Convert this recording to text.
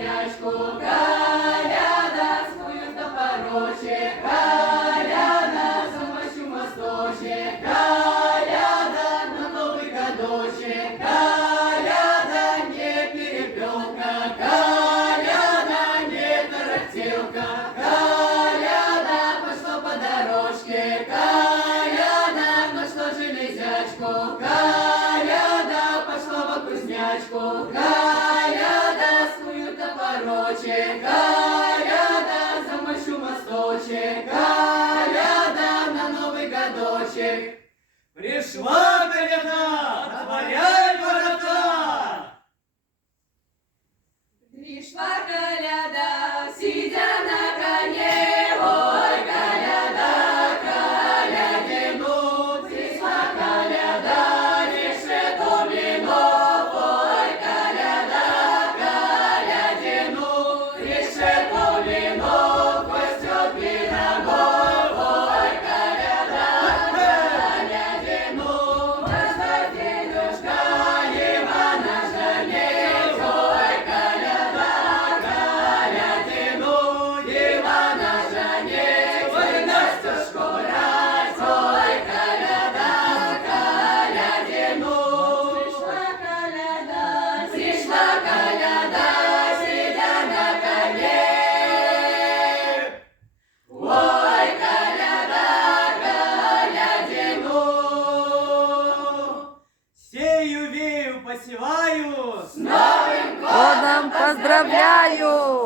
кузнячку, коляда, скуют на порочек, коляда, замочу мосточек, коляда, на Новый годочек, коляда, не перепелка, коляда, не тарахтелка, коляда, пошла по дорожке, коляда, нашла железячку, коляда, пошла во кузнячку, коляда, скуют на порочек, коляда, замочу мосточек, коляда, на Новый годочек. Пришла коляда, отворяй ворота! Пришла коляда, сидя на коне, ой, коляда, колядину. Пришла коляда, решету блинов, ой, коляда, колядину. Решету блинов, костет пирогов, ой, коляда, колядину. Поздравь дедушка Ивана жалеть, ой, коляда, колядину. Ивана жалеть, ой, Настюшку рать, ой, коляда, колядину. Пришла коляда, сидя на коне. Ой, коляда, колядину. Сею, вею, посеваю, С Новым Годом поздравляю!